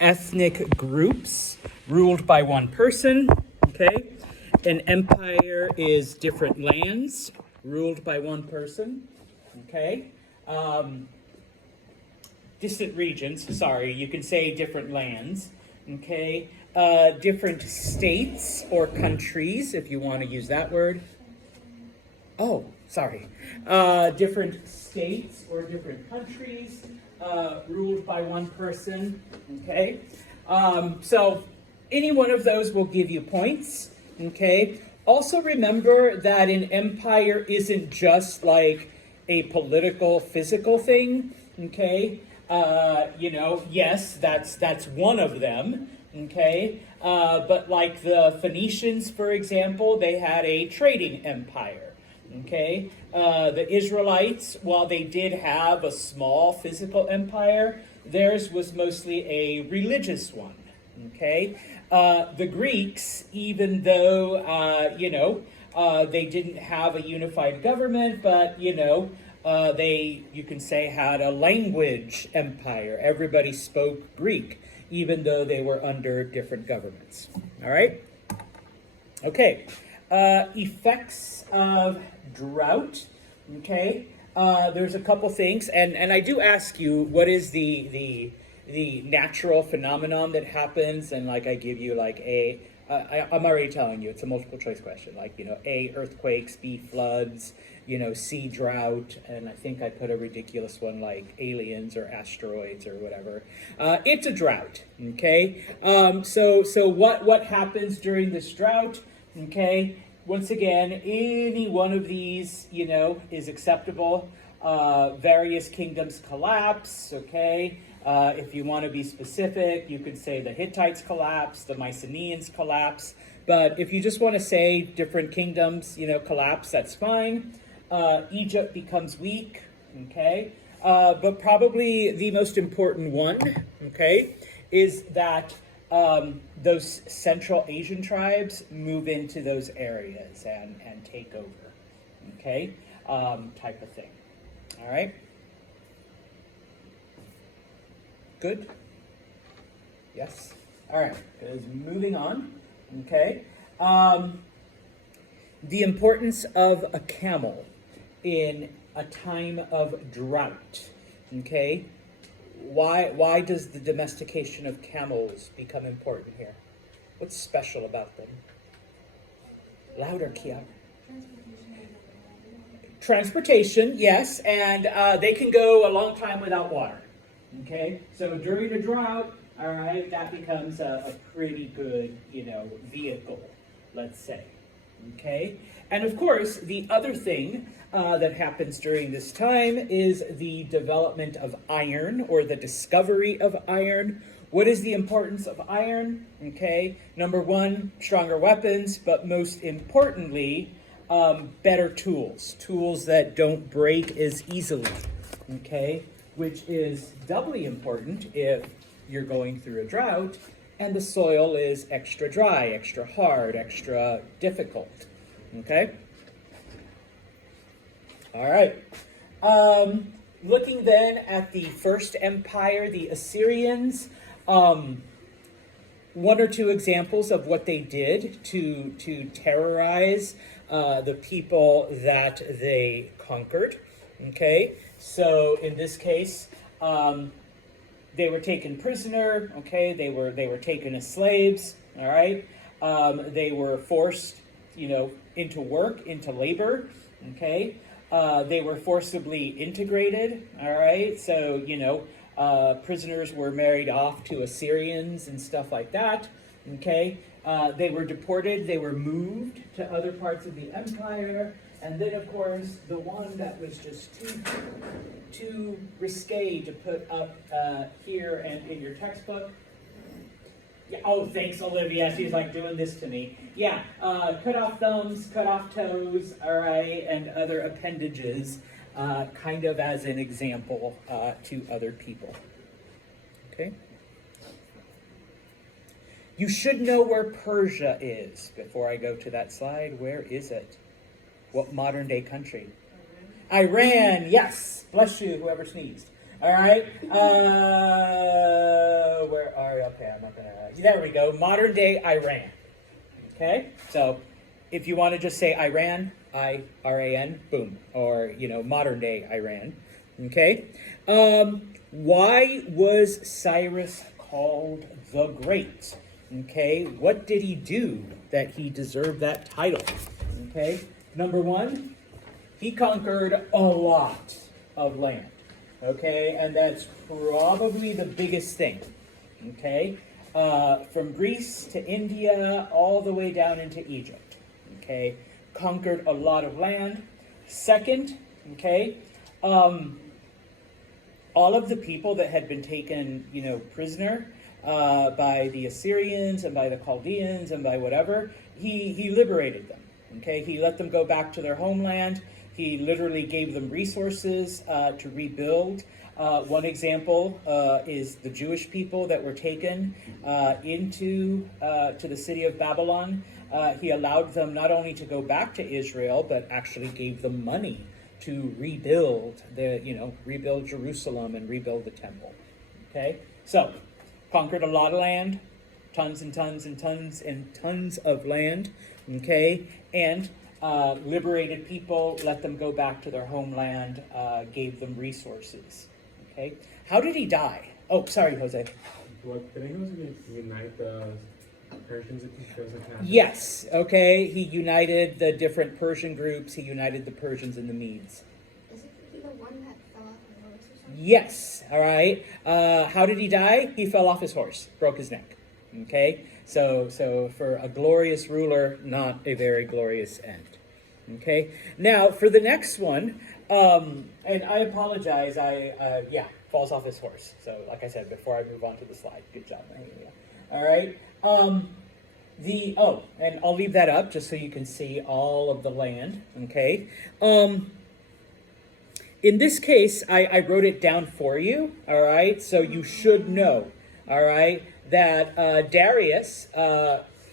ethnic groups ruled by one person, okay? An empire is different lands ruled by one person, okay? Distant regions, sorry, you can say different lands, okay? Different states or countries, if you want to use that word. Oh, sorry. Different states or different countries ruled by one person, okay? So any one of those will give you points, okay? Also remember that an empire isn't just like a political, physical thing, okay? Yes, that's one of them, okay? But like the Phoenicians, for example, they had a trading empire. Okay, the Israelites, while they did have a small physical empire, theirs was mostly a religious one. Okay, the Greeks, even though they didn't have a unified government, but they, you can say, had a language empire. Everybody spoke Greek, even though they were under different governments. All right. Okay. Effects of drought. Okay, there's a couple things, and I do ask you, what is the natural phenomenon that happens? And like I give you like I'm already telling you, it's a multiple choice question. Like A, earthquakes; B, floods; C, drought; and I think I put a ridiculous one like aliens or asteroids or whatever. It's a drought. Okay, so what happens during this drought? Okay, once again, any one of these, is acceptable. Various kingdoms collapse, okay? If you want to be specific, you could say the Hittites collapse, the Mycenaeans collapse. But if you just want to say different kingdoms, collapse, that's fine. Egypt becomes weak, okay? But probably the most important one, okay, is that those Central Asian tribes move into those areas and take over, okay, type of thing. All right. Good. Yes. All right. Is moving on. Okay. The importance of a camel in a time of drought. Okay. Why does the domestication of camels become important here? What's special about them? Louder, Kia. Transportation, yes, and they can go a long time without water. Okay, so during a drought, all right, that becomes a pretty good, vehicle, let's say. Okay, and of course, the other thing that happens during this time is the development of iron, or the discovery of iron. What is the importance of iron? Okay, number one, stronger weapons, but most importantly, better tools that don't break as easily. Okay, which is doubly important if you're going through a drought and the soil is extra dry, extra hard, extra difficult. Okay? All right. Looking then at the first empire, the Assyrians, one or two examples of what they did to terrorize the people that they conquered. Okay? So in this case, they were taken prisoner, okay? They were taken as slaves, all right? They were forced, into work, into labor, okay? They were forcibly integrated, all right? So, prisoners were married off to Assyrians and stuff like that, okay? They were deported, they were moved to other parts of the empire, and then, of course, the one that was just too risque to put up here and in your textbook. Yeah, oh, thanks, Olivia. She's like doing this to me. Yeah, cut off thumbs, cut off toes, all right, and other appendages, kind of as an example to other people. Okay? You should know where Persia is. Before I go to that slide, where is it? What modern day country? Iran, yes. Bless you, whoever sneezed. All right. Where are you? Okay, I'm not gonna. There we go. Modern day Iran. Okay. So, if you want to just say Iran, I-R-A-N, boom, or modern day Iran. Okay. Why was Cyrus called the Great? Okay. What did he do that he deserved that title? Okay. Number one, he conquered a lot of land. Okay, and that's probably the biggest thing. Okay, from Greece to India, all the way down into Egypt. Okay, conquered a lot of land. Second, okay, all of the people that had been taken, prisoner by the Assyrians and by the Chaldeans and by whatever, he liberated them. Okay, he let them go back to their homeland. He literally gave them resources to rebuild. One example is the Jewish people that were taken into to the city of Babylon. He allowed them not only to go back to Israel, but actually gave them money to rebuild rebuild Jerusalem and rebuild the temple. Okay, so conquered a lot of land, tons and tons and tons and tons of land. Okay, and liberated people, let them go back to their homeland, gave them resources. Okay, how did he die? Oh, sorry, Jose. What did he unite the Persians into Joseph? Yes. Okay, he united the different Persian groups. He united the Persians and the Medes. Is he the one that fell off the horse or something? Yes. All right. How did he die? He fell off his horse, broke his neck. Okay. So for a glorious ruler, not a very glorious end. Okay. Now for the next one, and I apologize. Falls off his horse. So like I said before, I move on to the slide. Good job, Maria. All right. And I'll leave that up just so you can see all of the land. Okay. In this case, I wrote it down for you. All right. So you should know. All right. That Darius,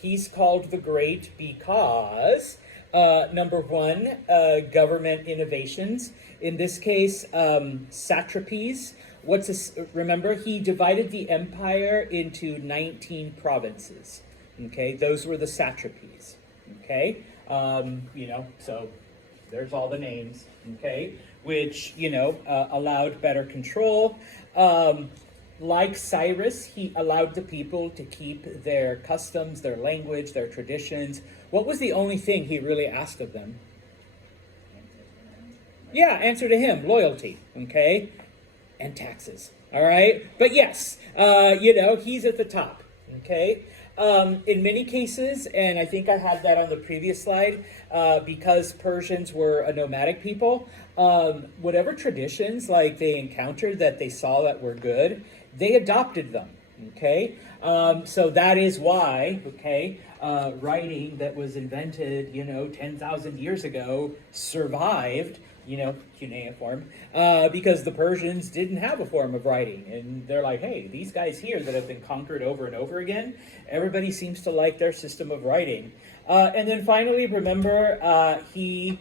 he's called the Great because, number one, government innovations. In this case, satrapies. Remember, he divided the empire into 19 provinces. Okay, those were the satrapies. Okay, so there's all the names. Okay, which, allowed better control. Like Cyrus, he allowed the people to keep their customs, their language, their traditions. What was the only thing he really asked of them? Yeah, answer to him, loyalty, okay? And taxes, all right? But yes, he's at the top, okay? In many cases, and I think I had that on the previous slide, because Persians were a nomadic people, whatever traditions like they encountered that they saw that were good, they adopted them, okay? So that is why, okay, writing that was invented, 10,000 years ago survived, cuneiform, because the Persians didn't have a form of writing. And they're like, hey, these guys here that have been conquered over and over again, everybody seems to like their system of writing. And then finally, remember, he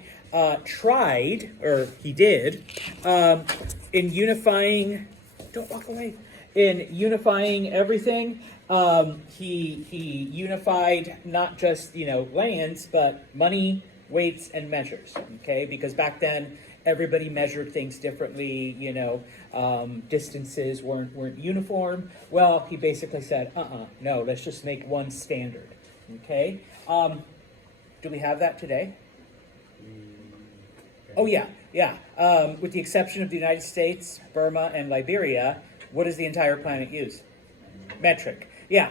tried, or he did, in unifying, don't walk away, in unifying everything. He unified not just, lands, but money, weights, and measures, okay? Because back then, everybody measured things differently, distances weren't uniform. Well, he basically said, no, let's just make one standard, okay? Do we have that today? Oh, yeah. With the exception of the United States, Burma, and Liberia, what does the entire planet use? Metric. Yeah.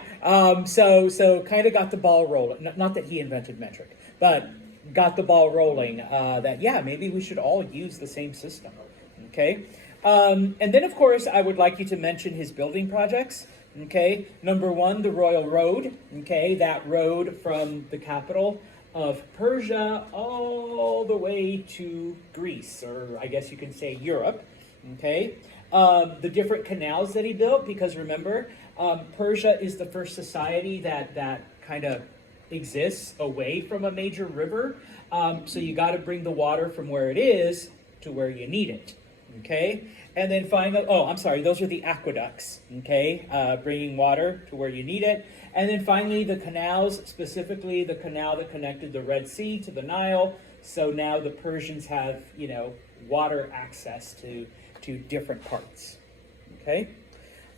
So kind of got the ball rolling. Not that he invented metric, but got the ball rolling that, maybe we should all use the same system. Okay. And then, of course, I would like you to mention his building projects. Okay. Number one, the Royal Road. Okay. That road from the capital of Persia all the way to Greece, or I guess you can say Europe. Okay. The different canals that he built, because remember, Persia is the first society that kind of exists away from a major river. So you got to bring the water from where it is to where you need it. Okay. And then finally, oh, I'm sorry, those are the aqueducts, okay, bringing water to where you need it. And then finally, the canals, specifically the canal that connected the Red Sea to the Nile. So now the Persians have, water access to different parts, okay?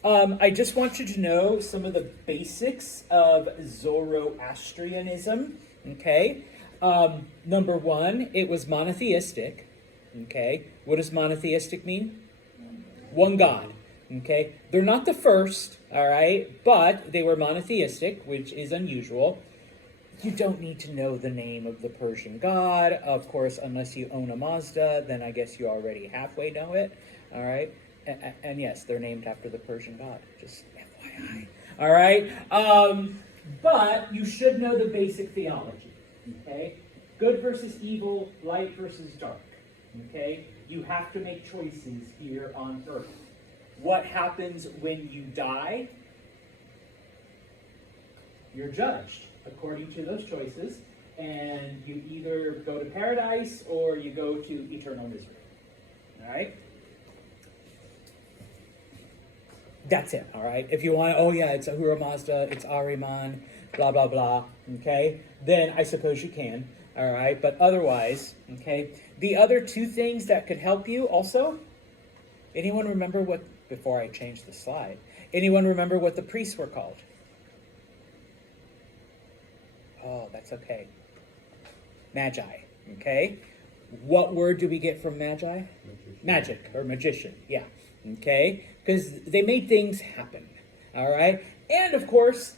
I just want you to know some of the basics of Zoroastrianism, okay? Number one, it was monotheistic, okay? What does monotheistic mean? One God, okay? They're not the first, all right? But they were monotheistic, which is unusual. You don't need to know the name of the Persian god, of course, unless you own a Mazda, then I guess you already halfway know it, all right? And yes, they're named after the Persian god, just FYI, all right? But you should know the basic theology, okay? Good versus evil, light versus dark, okay? You have to make choices here on earth. What happens when you die? You're judged according to those choices, and you either go to paradise or you go to eternal misery. All right? That's it, all right? If you want, oh yeah, it's Ahura Mazda, it's Ahriman, blah, blah, blah, okay? Then I suppose you can, all right? But otherwise, okay? The other two things that could help you also, anyone remember what, before I change the slide, anyone remember what the priests were called? Oh, that's okay. Magi, okay? What word do we get from magi? Magic, or magician, yeah, okay? Because they made things happen, all right? And of course,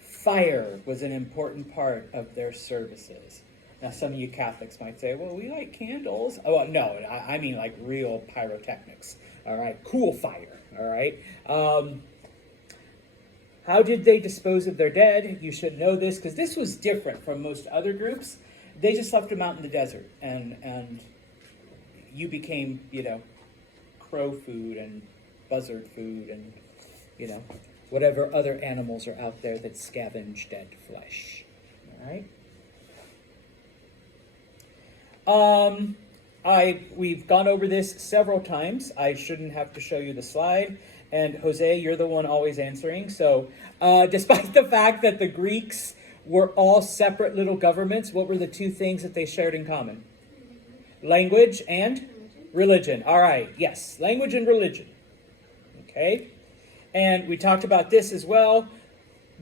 fire was an important part of their services. Now, some of you Catholics might say, well, we like candles. Oh, no, I mean like real pyrotechnics, all right? Cool fire, all right? How did they dispose of their dead? You should know this, because this was different from most other groups. They just left them out in the desert, and you became, crow food and buzzard food and, whatever other animals are out there that scavenge dead flesh. All right? We've gone over this several times. I shouldn't have to show you the slide. And Jose, you're the one always answering. So despite the fact that the Greeks were all separate little governments, what were the two things that they shared in common? Language and religion. All right, yes, language and religion. Okay, and we talked about this as well.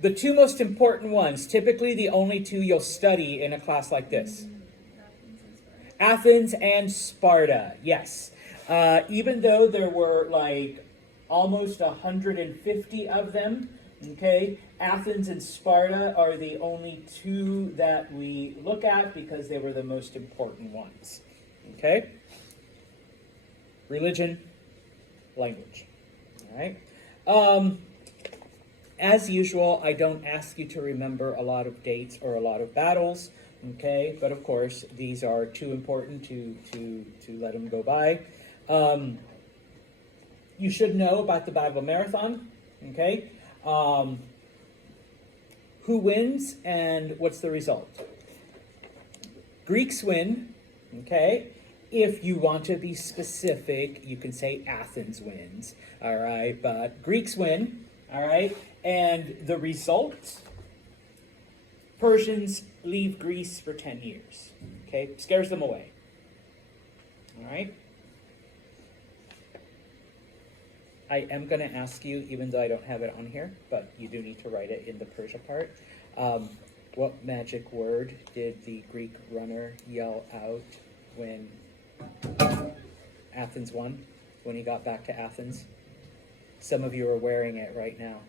The two most important ones, typically the only two you'll study in a class like this. Athens and Sparta, yes. Even though there were like almost 150 of them, okay, Athens and Sparta are the only two that we look at because they were the most important ones, okay? Religion, language, all right? As usual, I don't ask you to remember a lot of dates or a lot of battles, okay? But of course, these are too important to let them go by. You should know about the Bible Marathon, okay? Who wins and what's the result? Greeks win, okay? If you want to be specific, you can say Athens wins, all right? But Greeks win, all right? And the result, Persians leave Greece for 10 years, okay? Scares them away, all right? I am going to ask you, even though I don't have it on here, but you do need to write it in the Persia part. What magic word did the Greek runner yell out when Athens won, when he got back to Athens? Some of you are wearing it right now.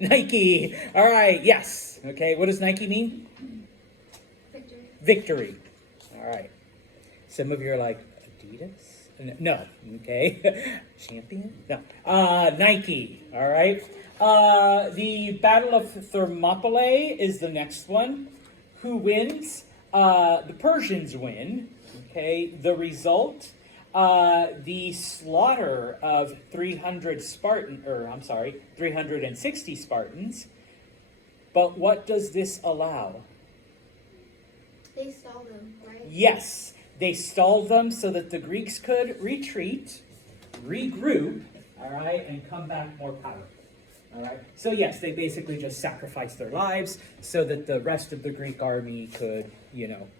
Nike. All right, yes. Okay, what does Nike mean? Victory. Victory. All right. Some of you are like, Adidas? No. Okay. Champion? No. Nike. All right. The Battle of Thermopylae is the next one. Who wins? The Persians win. Okay. The result? The slaughter of 360 Spartans. But what does this allow? They stole them, right? Yes. They stalled them so that the Greeks could retreat, regroup, all right, and come back more powerful. All right. So yes, they basically just sacrificed their lives so that the rest of the Greek army could,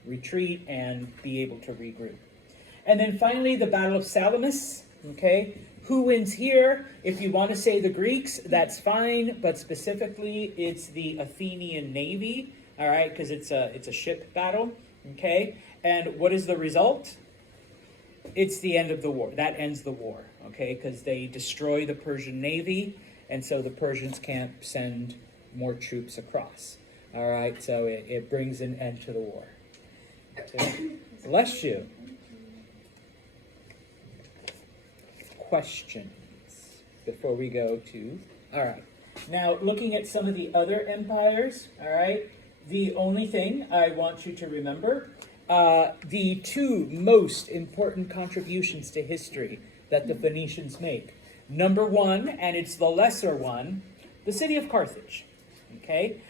retreat and be able to regroup. And then finally, the Battle of Salamis. Okay. Who wins here? If you want to say the Greeks, that's fine, but specifically, it's the Athenian navy. All right, because it's a ship battle. Okay. And what is the result? It's the end of the war. That ends the war. Okay, because they destroy the Persian navy. And so the Persians can't send more troops across. All right, so it brings an end to the war. Okay. Bless you. Questions before we go to... All right. Now, looking at some of the other empires, all right, the only thing I want you to remember, the two most important contributions to history that the Phoenicians make. Number one, and it's the lesser one, the city of Carthage. Okay?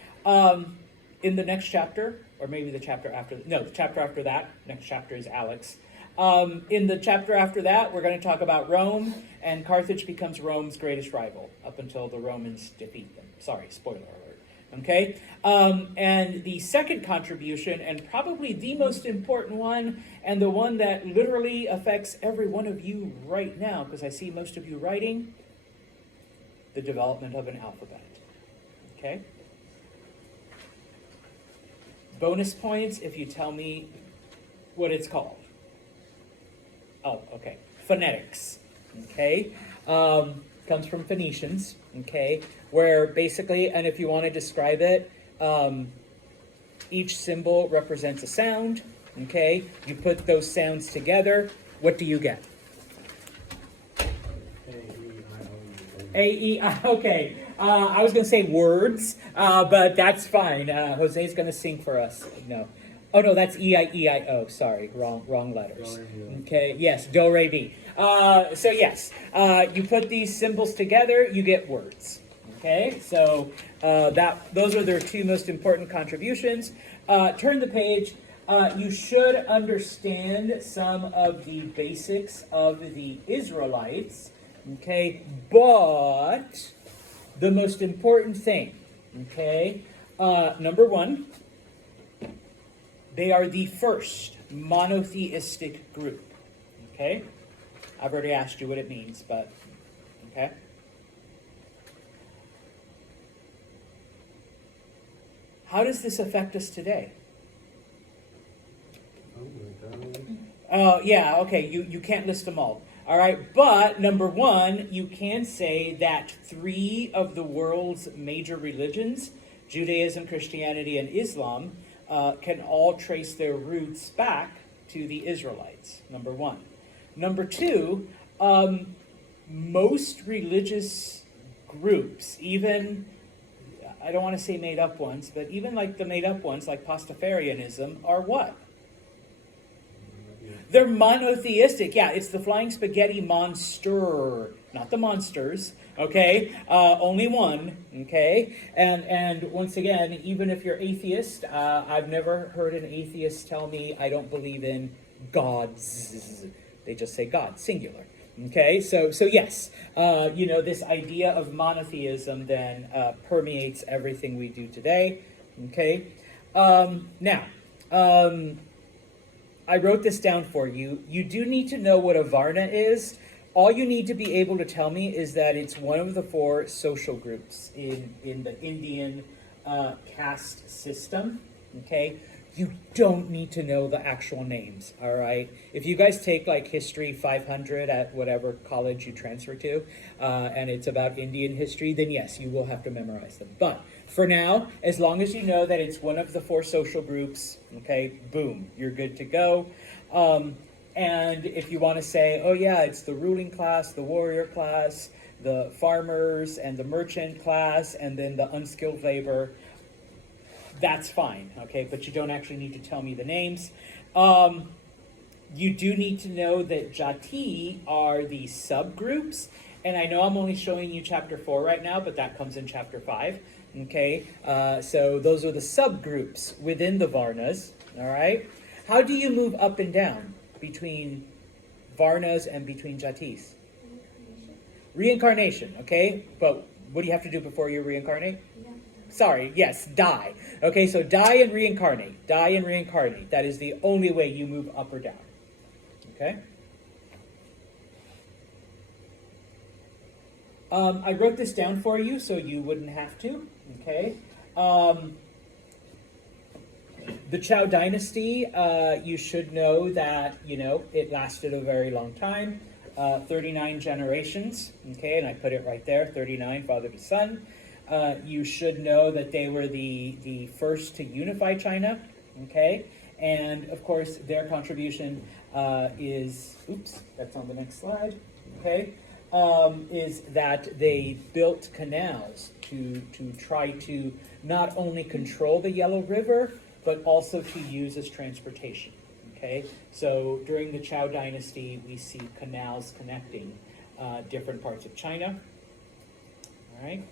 In the next chapter, or maybe the chapter after, the chapter after that, next chapter is Alex. In the chapter after that, we're going to talk about Rome, and Carthage becomes Rome's greatest rival up until the Romans defeat them. Sorry, spoiler alert. Okay? And the second contribution, and probably the most important one, and the one that literally affects every one of you right now, because I see most of you writing, the development of an alphabet. Okay? Bonus points if you tell me what it's called. Oh, okay. Phonetics. Okay? Comes from Phoenicians. Okay? Where basically, and if you want to describe it, each symbol represents a sound. Okay? You put those sounds together. What do you get? A-E-I-O. Okay. I was going to say words, but that's fine. Jose's going to sing for us. No. Oh, no, that's E-I-E-I-O. Sorry, wrong letters. Okay, yes, do, re, mi. So yes, you put these symbols together, you get words. Okay, so those are their two most important contributions. Turn the page. You should understand some of the basics of the Israelites. Okay, but the most important thing, okay, number one, they are the first monotheistic group. Okay? I've already asked you what it means, but okay. How does this affect us today? Yeah, okay, you can't list them all. All right, but number one, you can say that 3 of the world's major religions, Judaism, Christianity, and Islam, can all trace their roots back to the Israelites, number one. Number two, most religious groups, even, I don't want to say made up ones, but even like the made up ones, like Pastafarianism, are what? They're monotheistic. Yeah, it's the flying spaghetti monster, not the monsters. Okay, only one. Okay, and once again, even if you're atheist, I've never heard an atheist tell me I don't believe in gods. They just say God, singular. Okay, so yes, this idea of monotheism then permeates everything we do today. Okay, now. I wrote this down for you. You do need to know what a Varna is. All you need to be able to tell me is that it's one of the 4 social groups in the Indian caste system. Okay? You don't need to know the actual names, all right? If you guys take like History 500 at whatever college you transfer to, and it's about Indian history, then yes, you will have to memorize them. But for now, as long as you know that it's one of the 4 social groups, okay, boom, you're good to go. And if you want to say, oh yeah, it's the ruling class, the warrior class, the farmers, and the merchant class, and then the unskilled labor, that's fine, okay? But you don't actually need to tell me the names. You do need to know that Jati are the subgroups, and I know I'm only showing you chapter 4 right now, but that comes in chapter 5, okay? So those are the subgroups within the Varnas, all right? How do you move up and down between Varnas and between Jatis? Reincarnation, okay? But what do you have to do before you reincarnate? Sorry, yes, die. Okay, so die and reincarnate. Die and reincarnate. That is the only way you move up or down. Okay? I wrote this down for you so you wouldn't have to. Okay? The Chow Dynasty, you should know that, it lasted a very long time. 39 generations. Okay, and I put it right there, 39, father to son. You should know that they were the first to unify China. Okay? And, of course, their contribution is, that's on the next slide. Okay? Is that they built canals to try to not only control the Yellow River, but also to use as transportation. Okay, so during the Chow Dynasty, we see canals connecting different parts of China. All right.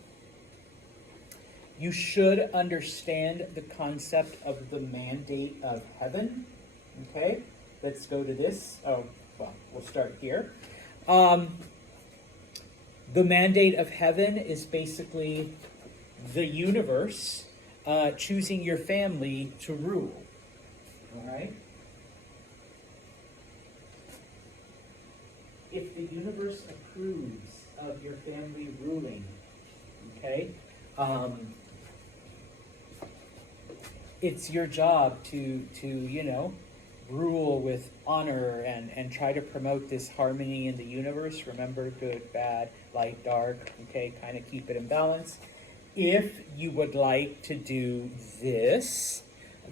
You should understand the concept of the mandate of heaven. Okay, let's go to this. Oh, well, we'll start here. The mandate of heaven is basically the universe choosing your family to rule. All right? If the universe approves of your family ruling, okay, it's your job to rule with honor and try to promote this harmony in the universe. Remember, good, bad, light, dark, okay, kind of keep it in balance. If you would like to do this,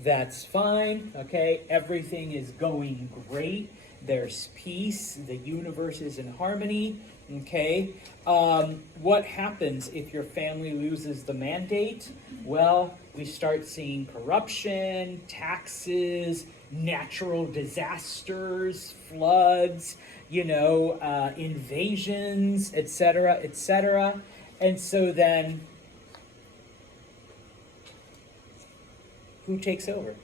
that's fine, okay? Everything is going great. There's peace. The universe is in harmony, okay? What happens if your family loses the mandate? Well, we start seeing corruption, taxes, natural disasters, floods, invasions, etc., etc. And so then, who takes over?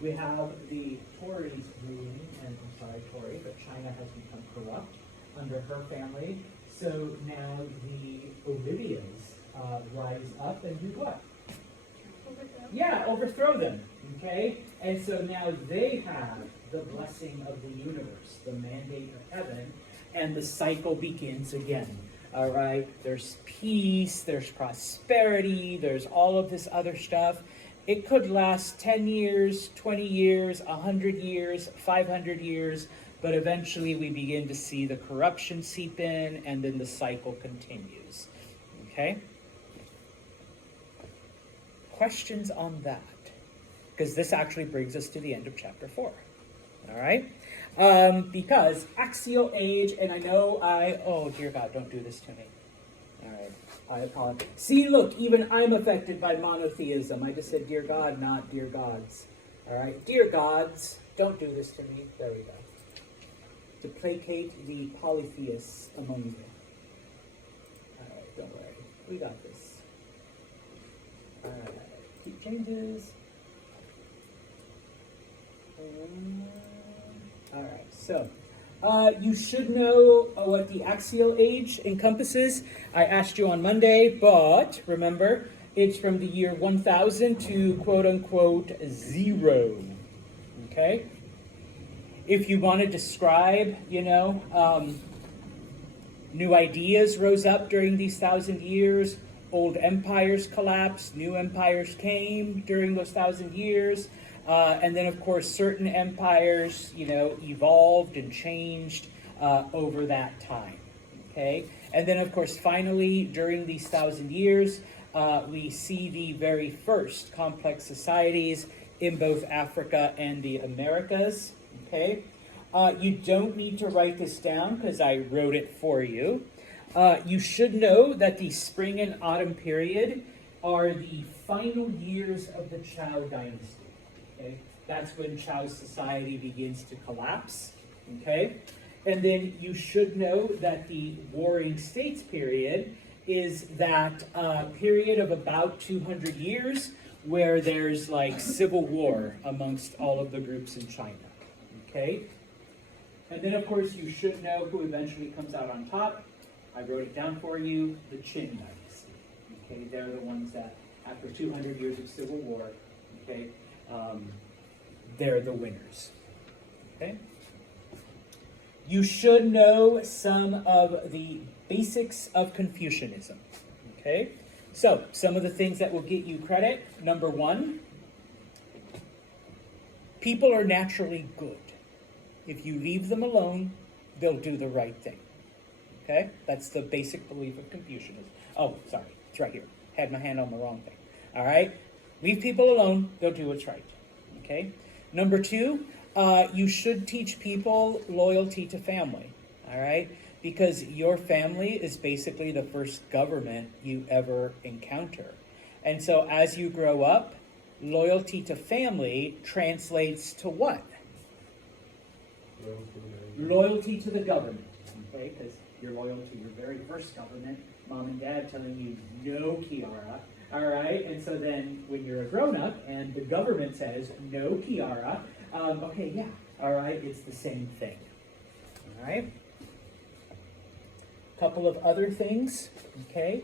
We have the Tories ruling, and I'm sorry, Tory, but China has become corrupt under her family. So now the Olivias rise up and do what? Yeah, overthrow them, okay? And so now they have the blessing of the universe, the mandate of heaven, and the cycle begins again, all right? There's peace, there's prosperity, there's all of this other stuff. It could last 10 years, 20 years, 100 years, 500 years, but eventually we begin to see the corruption seep in, and then the cycle continues, okay? Questions on that? Because this actually brings us to the end of chapter 4. All right? Because axial age, and I know oh dear God, don't do this to me. All right, I apologize. See, look, even I'm affected by monotheism. I just said dear God, not dear gods. All right? Dear gods, don't do this to me. There we go. To placate the polytheists among you. All right, don't worry. We got this. All right. Keep changes. All right, so you should know what the axial age encompasses. I asked you on Monday, but remember, it's from the year 1000 to quote-unquote 0, okay? If you want to describe, new ideas rose up during these 1,000 years, old empires collapsed, new empires came during those 1,000 years, and then, of course, certain empires, evolved and changed over that time, okay? And then, of course, finally, during these 1,000 years, we see the very first complex societies in both Africa and the Americas, okay? You don't need to write this down because I wrote it for you. You should know that the spring and autumn period are the final years of the Chow dynasty. Okay? That's when Chow's society begins to collapse. Okay? And then you should know that the Warring States period is that period of about 200 years where there's like civil war amongst all of the groups in China. Okay? And then, of course, you should know who eventually comes out on top. I wrote it down for you, the Qin dynasty. Okay, they're the ones that, after 200 years of civil war, okay, they're the winners. Okay? You should know some of the basics of Confucianism. Okay? So, some of the things that will get you credit. Number one, people are naturally good. If you leave them alone, they'll do the right thing. Okay? That's the basic belief of Confucianism. Oh, sorry. It's right here. Had my hand on the wrong thing. All right? Leave people alone, they'll do what's right. Okay? Number two, you should teach people loyalty to family. All right? Because your family is basically the first government you ever encounter. And so as you grow up, loyalty to family translates to what? Loyalty to the government. Okay? Because you're loyal to your very first government, mom and dad telling you no Kiara. All right? And so then when you're a grown-up and the government says no Kiara, okay, yeah. All right? It's the same thing. All right? Couple of other things, okay?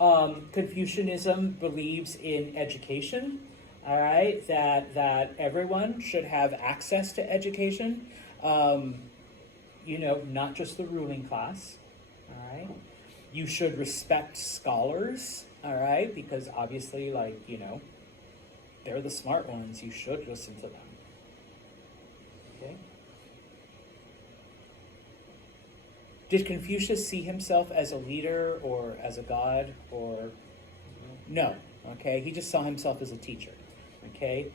Confucianism believes in education, all right? That everyone should have access to education, not just the ruling class, all right? You should respect scholars, all right? Because obviously, they're the smart ones. You should listen to them, okay? Did Confucius see himself as a leader or as a god or no? Okay, he just saw himself as a teacher. Okay,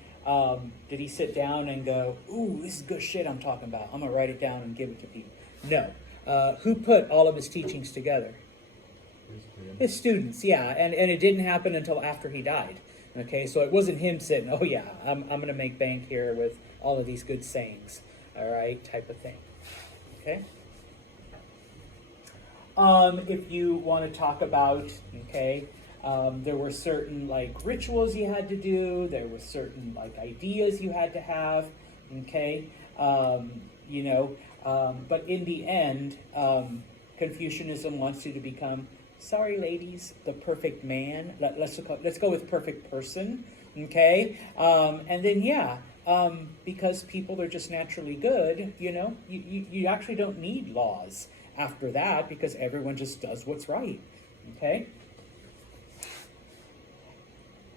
did he sit down and go, "Ooh, this is good shit I'm talking about. I'm gonna write it down and give it to people"? No. Who put all of his teachings together? His students. Yeah, and it didn't happen until after he died. Okay, so it wasn't him sitting, "Oh yeah, I'm gonna make bank here with all of these good sayings." All right, type of thing. Okay. If you want to talk about, okay, there were certain rituals you had to do. There were certain ideas you had to have, okay, but in the end, Confucianism wants you to become, sorry ladies, the perfect man. Let's go with perfect person, okay, and then because people are just naturally good, you actually don't need laws after that because everyone just does what's right, okay?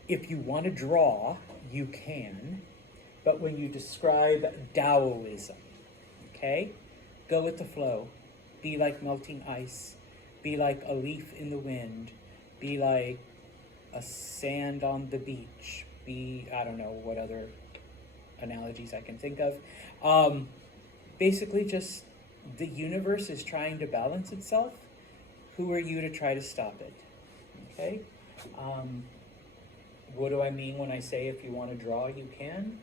If you want to draw, you can, but when you describe Taoism, okay, go with the flow. Be like melting ice. Be like a leaf in the wind. Be like a sand on the beach. I don't know what other analogies I can think of. Basically just the universe is trying to balance itself. Who are you to try to stop it? Okay? What do I mean when I say if you want to draw, you can?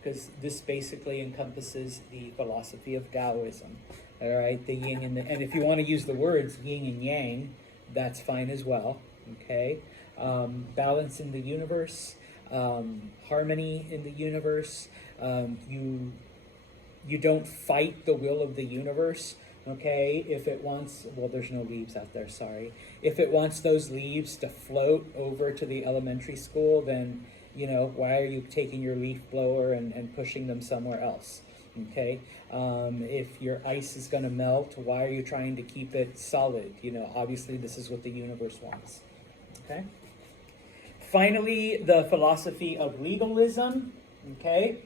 Because this basically encompasses the philosophy of Taoism. All right? The yin and the... And if you want to use the words yin and yang, that's fine as well. Okay? Balance in the universe. Harmony in the universe. You don't fight the will of the universe, okay? If it wants, there's no leaves out there, sorry. If it wants those leaves to float over to the elementary school, then, why are you taking your leaf blower and pushing them somewhere else, okay? If your ice is going to melt, why are you trying to keep it solid? Obviously this is what the universe wants, okay? Finally, the philosophy of legalism, okay?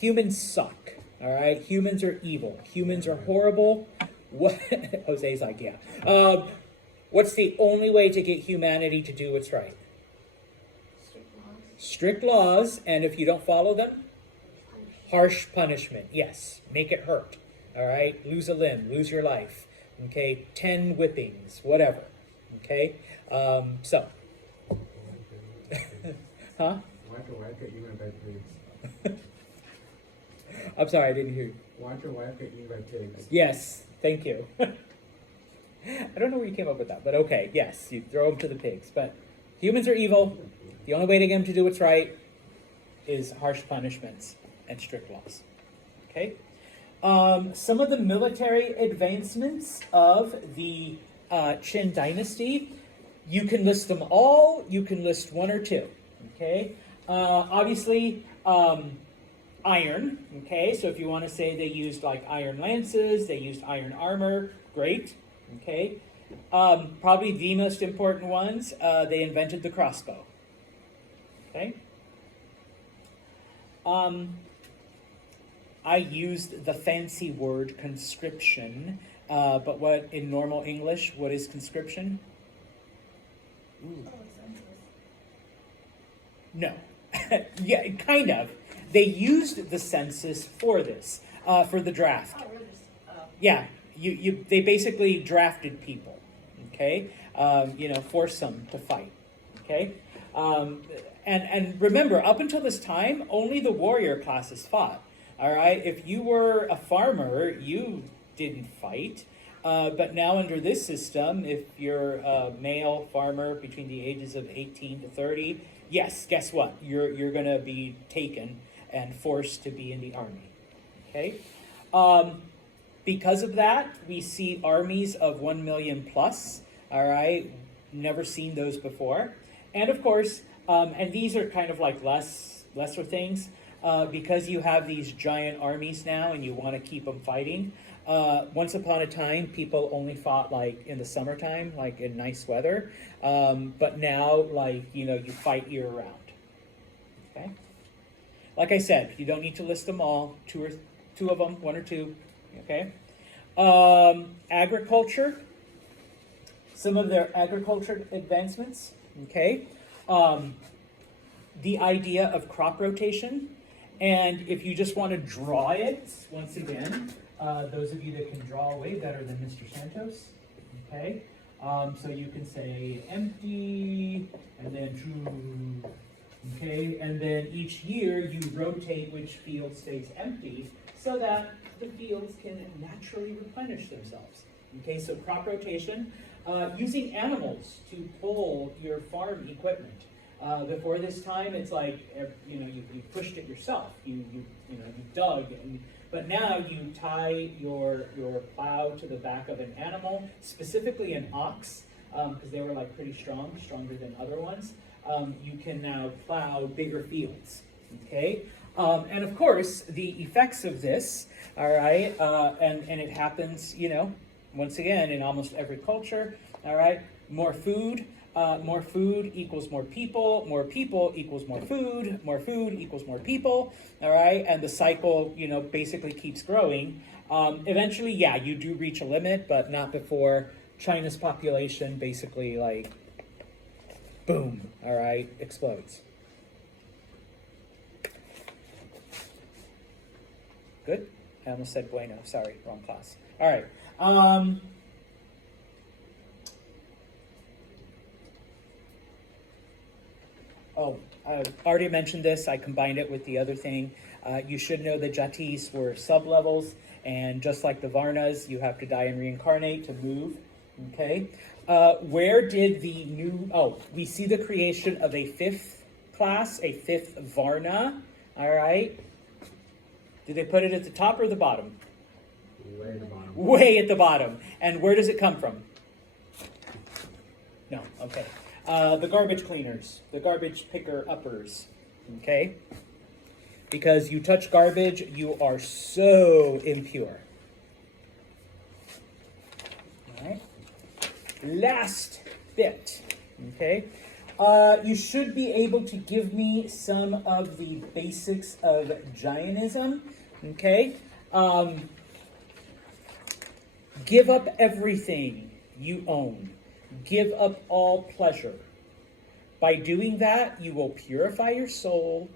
Humans suck, all right? Humans are evil. Humans are horrible. What? Jose's like, yeah. What's the only way to get humanity to do what's right? Strict laws, and if you don't follow them, harsh punishment. Yes, make it hurt, all right? Lose a limb, lose your life, okay? 10 whippings, whatever, okay? So. Huh? Watch your wife get eaten by pigs. I'm sorry, I didn't hear you. Watch your wife get eaten by pigs. Yes, thank you. I don't know where you came up with that, but okay, yes, you throw them to the pigs. But humans are evil. The only way to get them to do what's right is harsh punishments and strict laws. Okay? Some of the military advancements of the Qin dynasty, you can list them all, you can list one or two. Okay? Obviously, iron. Okay? So if you want to say they used like iron lances, they used iron armor, great. Okay? Probably the most important ones, they invented the crossbow. Okay? I used the fancy word conscription, but what in normal English, what is conscription? Ooh. No. Yeah, kind of. They used the census for this, for the draft. Yeah, they basically drafted people, okay? Forced them to fight, okay? And remember, up until this time, only the warrior classes fought. All right, if you were a farmer, you didn't fight. But now under this system, if you're a male farmer between the ages of 18 to 30, yes, guess what? You're going to be taken and forced to be in the army. Okay? Because of that, we see armies of 1 million plus. All right, never seen those before. And of course, and these are kind of like lesser things. Because you have these giant armies now and you want to keep them fighting. Once upon a time, people only fought like in the summertime, like in nice weather. But now, like, you fight year round. Okay? Like I said, you don't need to list them all. Two of them, one or two. Okay? Agriculture. Some of their agriculture advancements. Okay? The idea of crop rotation. And if you just want to draw it, once again, those of you that can draw way better than Mr. Santos, okay? So you can say empty, and then true, okay? And then each year you rotate which field stays empty so that the fields can naturally replenish themselves. Okay, so crop rotation, using animals to pull your farm equipment. Before this time, it's like, you pushed it yourself. You dug, but now you tie your plow to the back of an animal, specifically an ox, because they were like pretty strong, stronger than other ones. You can now plow bigger fields. Okay, and of course the effects of this. All right, and it happens, once again in almost every culture. All right, more food. More food equals more people equals more food equals more people, all right? And the cycle, basically keeps growing. Eventually, yeah, you do reach a limit, but not before China's population basically, like, boom, all right, explodes. Good? I almost said bueno, sorry, wrong class. All right. I already mentioned this. I combined it with the other thing. You should know the Jatis were sub-levels, and just like the Varnas, you have to die and reincarnate to move. Okay? Where did the new... we see the creation of a fifth class, a fifth Varna. All right? Did they put it at the top or the bottom? Way at the bottom. Way at the bottom. And where does it come from? No, okay. The garbage cleaners, the garbage picker uppers, okay? Because you touch garbage, you are so impure. All right. Last bit, okay? You should be able to give me some of the basics of Jainism, okay? Give up everything you own. Give up all pleasure. By doing that, you will purify your soul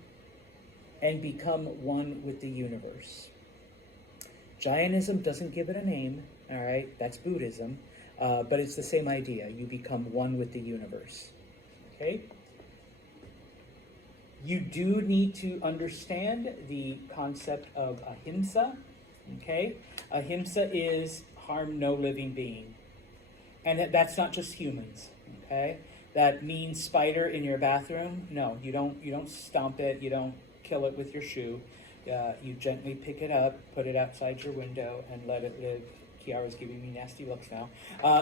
and become one with the universe. Jainism doesn't give it a name, all right? That's Buddhism, but it's the same idea. You become one with the universe, okay? You do need to understand the concept of ahimsa, okay? Ahimsa is harm no living being. And that's not just humans, okay? That mean spider in your bathroom? No, you don't stomp it. You don't kill it with your shoe. You gently pick it up, put it outside your window, and let it live. Kiara's giving me nasty looks now.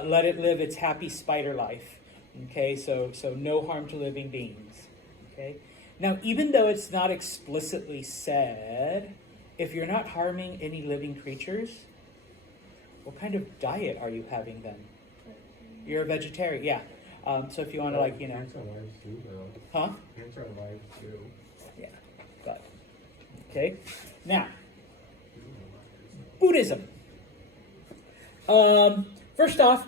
Let it live its happy spider life. Okay, so no harm to living beings. Okay. Now, even though it's not explicitly said, if you're not harming any living creatures, what kind of diet are you having then? You're a vegetarian, yeah. So if you want to, like, Ants are lives too, though. huh? Ants are lives too. Yeah, but okay. Now, Buddhism. First off,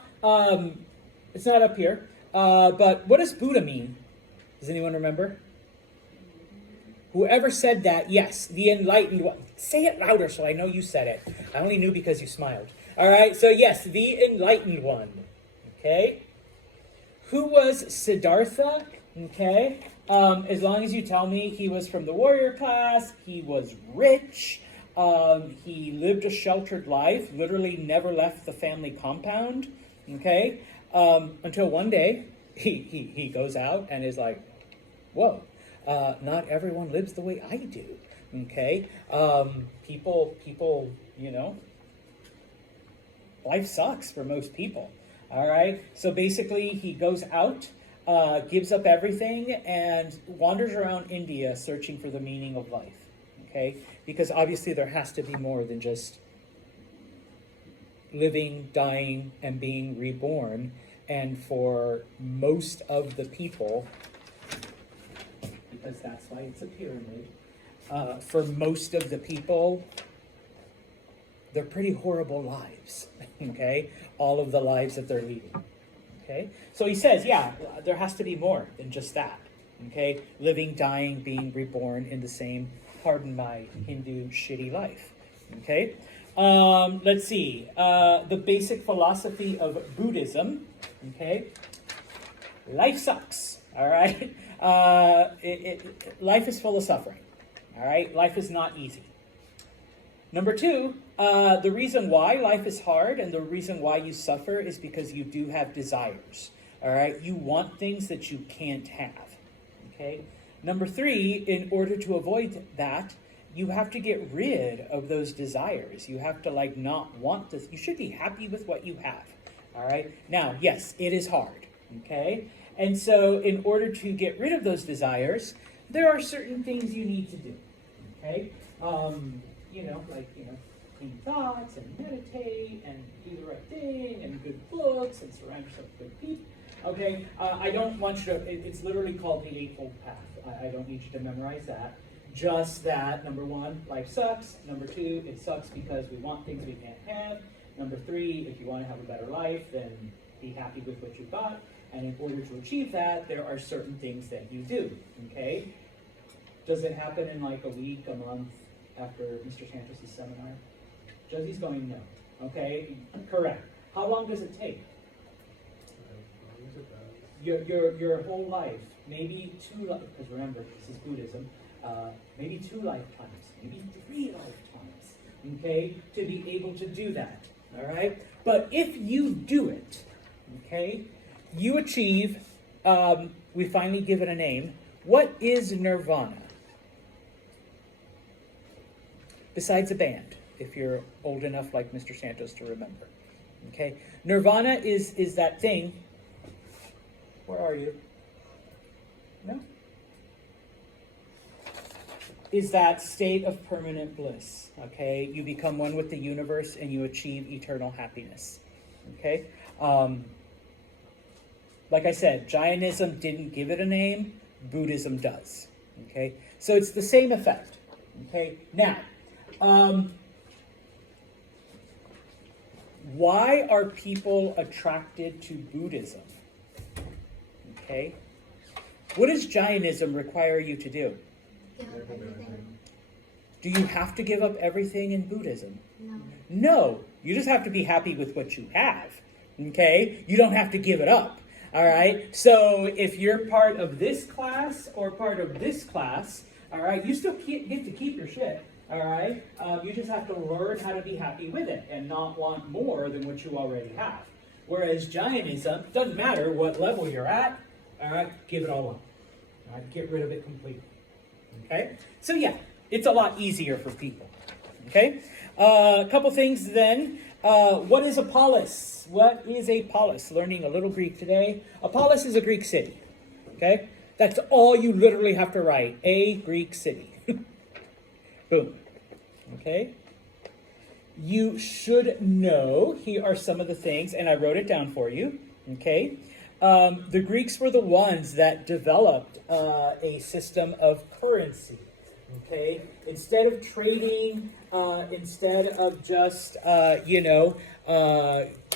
it's not up here, but what does Buddha mean? Does anyone remember? Whoever said that, yes, the enlightened one. Say it louder so I know you said it. I only knew because you smiled. All right, so yes, the enlightened one. Okay. Who was Siddhartha? Okay. As long as you tell me he was from the warrior class, he was rich, he lived a sheltered life, literally never left the family compound. Okay. Until one day he goes out and is like, whoa. Not everyone lives the way I do. Okay, people, life sucks for most people. All right, so basically, he goes out, gives up everything, and wanders around India searching for the meaning of life. Okay, because obviously there has to be more than just living, dying, and being reborn. And for most of the people, because that's why it's a pyramid. For most of the people, they're pretty horrible lives, okay? All of the lives that they're leading, okay? So he says, yeah, there has to be more than just that, okay? Living, dying, being reborn in the same, pardon my Hindu shitty life, okay? Let's see, the basic philosophy of Buddhism, okay? Life sucks, all right? Life is full of suffering. All right, life is not easy. Number two, the reason why life is hard and the reason why you suffer is because you do have desires. All right, you want things that you can't have. Okay. Number three, in order to avoid that, you have to get rid of those desires. You have to not want this. You should be happy with what you have. All right. Now, yes, it is hard. Okay. And so in order to get rid of those desires, there are certain things you need to do, okay? Clean thoughts and meditate and do the right thing and good books and surround yourself with good people, okay? I don't want you to, it's literally called the Eightfold Path. I don't need you to memorize that. Just that, number one, life sucks. Number two, it sucks because we want things we can't have. Number three, if you want to have a better life, then be happy with what you've got. And in order to achieve that, there are certain things that you do, okay? Does it happen in like a week, a month after Mr. Santos' seminar? Josie's going no, okay? Correct. How long does it take? Your whole life, maybe because remember, this is Buddhism, maybe 2 lifetimes, maybe 3 lifetimes, okay, to be able to do that, all right? But if you do it, okay, you achieve, we finally give it a name. What is nirvana? Besides a band, if you're old enough like Mr. Santos to remember. Okay? Nirvana is that thing. Where are you? No? Is that state of permanent bliss. Okay? You become one with the universe and you achieve eternal happiness. Okay? Like I said, Jainism didn't give it a name, Buddhism does. Okay? So it's the same effect. Okay? Now, why are people attracted to Buddhism? Okay? What does Jainism require you to do? Give up everything. Do you have to give up everything in Buddhism? No. No. You just have to be happy with what you have. Okay? You don't have to give it up. All right? So if you're part of this class or part of this class, all right, you still get to keep your shit. All right? You just have to learn how to be happy with it and not want more than what you already have. Whereas Jainism, doesn't matter what level you're at, All right, give it all up. All right, get rid of it completely. Okay, so yeah, it's a lot easier for people. Okay, a couple things then. What is a polis? What is a polis? Learning a little Greek today. A polis is a Greek city. Okay, that's all you literally have to write. A Greek city. Boom. Okay. You should know, here are some of the things, and I wrote it down for you. Okay. The Greeks were the ones that developed a system of currency. Okay, instead of trading, instead of just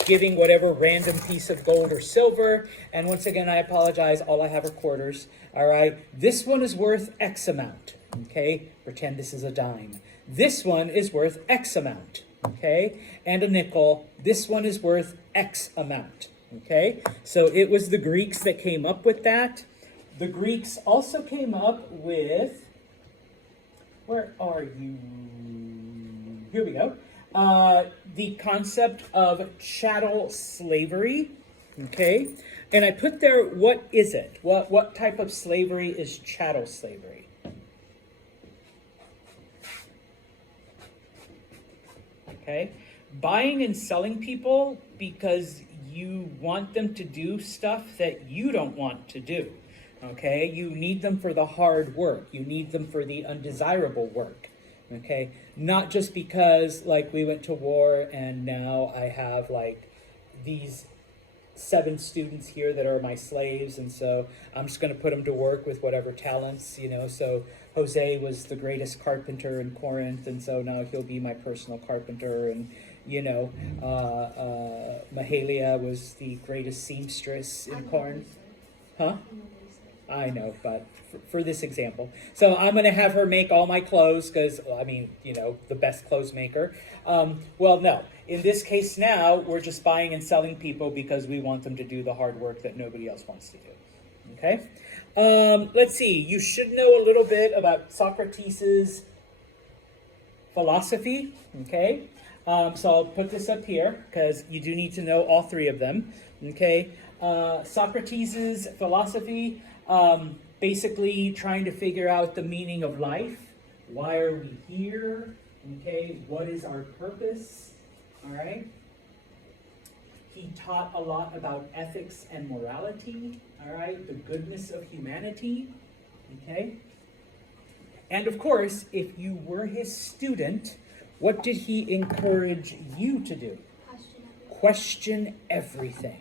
giving whatever random piece of gold or silver, and once again I apologize, all I have are quarters. All right, this one is worth X amount. Okay, pretend this is a dime. This one is worth X amount. Okay, and a nickel. This one is worth X amount. Okay, so it was the Greeks that came up with that. The Greeks also came up with, where are you? Here we go. The concept of chattel slavery. Okay, and I put there, what is it? What type of slavery is chattel slavery? Okay, buying and selling people because you want them to do stuff that you don't want to do. Okay, you need them for the hard work. You need them for the undesirable work. Okay, not just because like we went to war and now I have like these 7 students here that are my slaves, and so I'm just going to put them to work with whatever talents, so Jose was the greatest carpenter in Corinth, and so now he'll be my personal carpenter, and Mahalia was the greatest seamstress in Corinth. Huh? I know, but for this example. So I'm going to have her make all my clothes because, the best clothes maker. Well, no. In this case now, we're just buying and selling people because we want them to do the hard work that nobody else wants to do. Okay? Let's see. You should know a little bit about Socrates' philosophy. Okay? So I'll put this up here because you do need to know all 3 of them. Okay? Socrates' philosophy, basically trying to figure out the meaning of life. Why are we here? Okay, what is our purpose? All right. He taught a lot about ethics and morality. All right, the goodness of humanity. Okay. And of course, if you were his student, what did he encourage you to do? Question everything.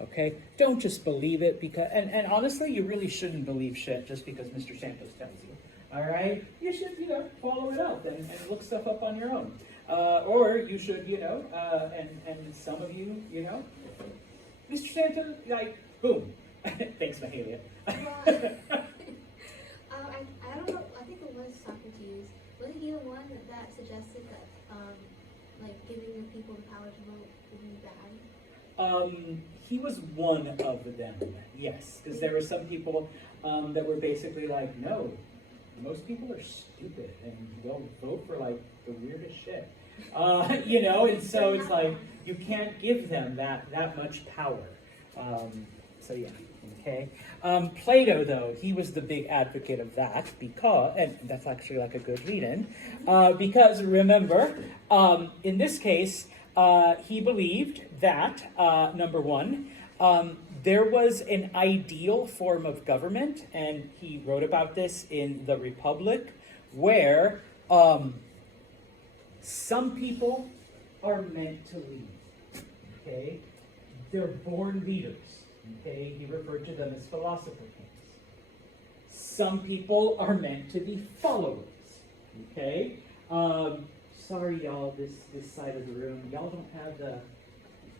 Okay, don't just believe it because, and honestly, you really shouldn't believe shit just because Mr. Santos tells you. All right, you should, follow it up and look stuff up on your own, or you should, and some of you, Mr. Santos, like, boom. Thanks, Mahalia. I don't know. I think it was Socrates. Wasn't he the one that suggested that, giving the people the power to vote would be bad? He was one of them, yes, because there were some people that were basically like, no, most people are stupid and they'll vote for like the weirdest shit, and so it's like you can't give them that much power. So yeah, okay. Plato, though, he was the big advocate of that because, and that's actually like a good lead-in, because remember, in this case, he believed that, number one, there was an ideal form of government, and he wrote about this in The Republic, where some people are meant to lead, okay? They're born leaders, okay? He referred to them as philosopher kings. Some people are meant to be followers, okay? Sorry, y'all, this side of the room, y'all don't have the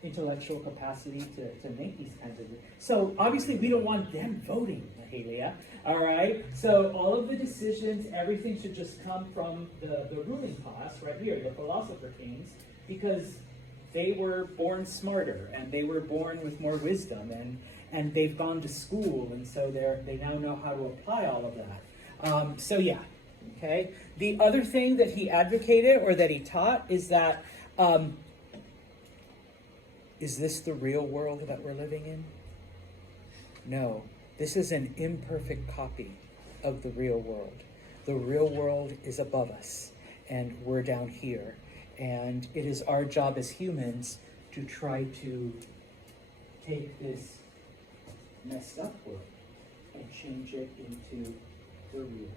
intellectual capacity to make these kinds of... So, obviously, we don't want them voting, Mahalia, all right? So, all of the decisions, everything should just come from the ruling class, right here, the philosopher kings, because they were born smarter, and they were born with more wisdom, and they've gone to school, and so they now know how to apply all of that. So, yeah. Okay. The other thing that he advocated or that he taught is that, is this the real world that we're living in? No. This is an imperfect copy of the real world. The real world is above us, and we're down here. And it is our job as humans to try to take this messed up world and change it into the real,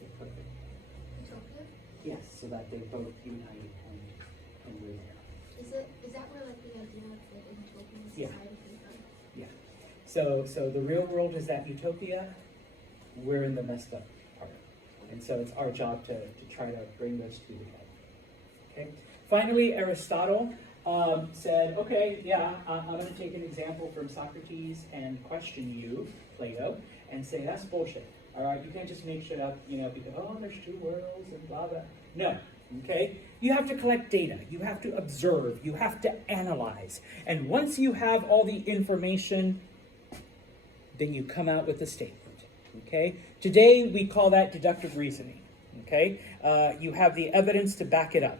the perfect. Utopia? Yes, so that they both unite and we're there. Is that where like the idea of like a utopian Yeah. society came from? So the real world is that utopia. We're in the messed up part, and so it's our job to try to bring those two together. Okay. Finally, Aristotle said, "Okay, yeah, I'm going to take an example from Socrates and question you, Plato, and say that's bullshit. All right, you can't just make shit up, because there's two worlds and blah blah. No." Okay? You have to collect data. You have to observe. You have to analyze. And once you have all the information, then you come out with a statement. Okay? Today, we call that deductive reasoning. Okay? You have the evidence to back it up.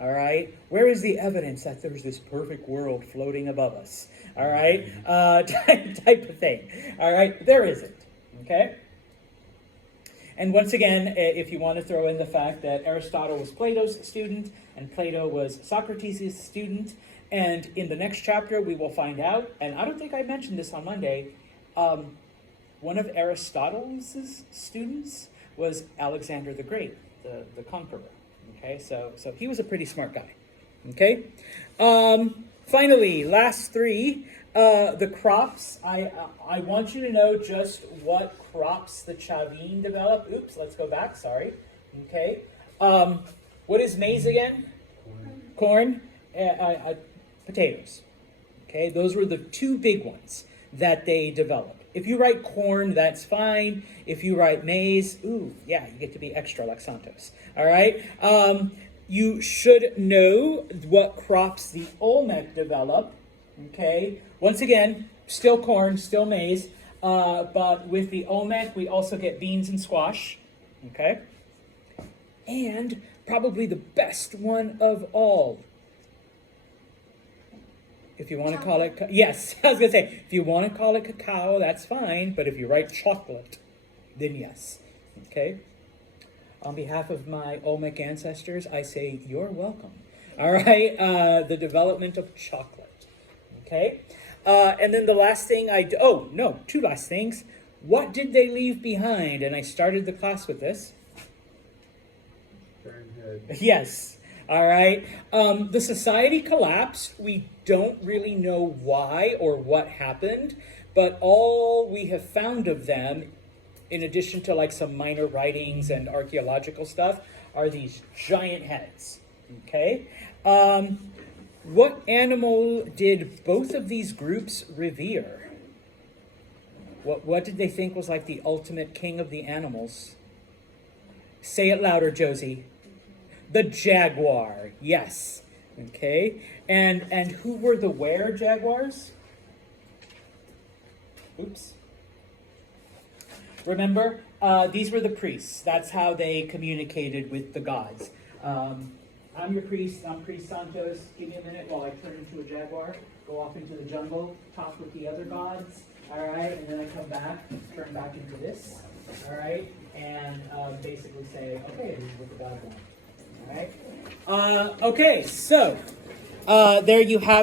All right? Where is the evidence that there's this perfect world floating above us? All right? Type of thing. All right? There isn't. Okay? And once again, if you want to throw in the fact that Aristotle was Plato's student and Plato was Socrates' student, and in the next chapter we will find out, and I don't think I mentioned this on Monday, one of Aristotle's students was Alexander the Great, the conqueror. Okay, so he was a pretty smart guy. Okay, finally, last three. The crops, I want you to know just what crops the Chavin developed. Oops, let's go back, sorry. Okay. What is maize again? Corn. Potatoes. Okay, those were the two big ones that they developed. If you write corn, that's fine. If you write maize, you get to be extra like Santos. All right. You should know what crops the Olmec developed. Okay, once again, still corn, still maize, but with the Olmec, we also get beans and squash, okay? And probably the best one of all, if you want to call it, yes, I was going to say, if you want to call it cacao, that's fine, but if you write chocolate, then yes, okay? On behalf of my Olmec ancestors, I say you're welcome, all right? The development of chocolate. Okay, and then the last thing two last things. What did they leave behind? And I started the class with this. Fahrenheit. Yes, all right. The society collapsed. We don't really know why or what happened, but all we have found of them, in addition to like some minor writings and archaeological stuff, are these giant heads. Okay. What animal did both of these groups revere? What did they think was like the ultimate king of the animals? Say it louder, Josie. The jaguar, yes. Okay. And who were the were-jaguars? Oops. Remember, these were the priests. That's how they communicated with the gods. I'm your priest, I'm Priest Santos. Give me a minute while I turn into a jaguar, go off into the jungle, talk with the other gods, all right? And then I come back, turn back into this, all right? And basically say, okay, this is what the gods want, all right? Okay, so there you have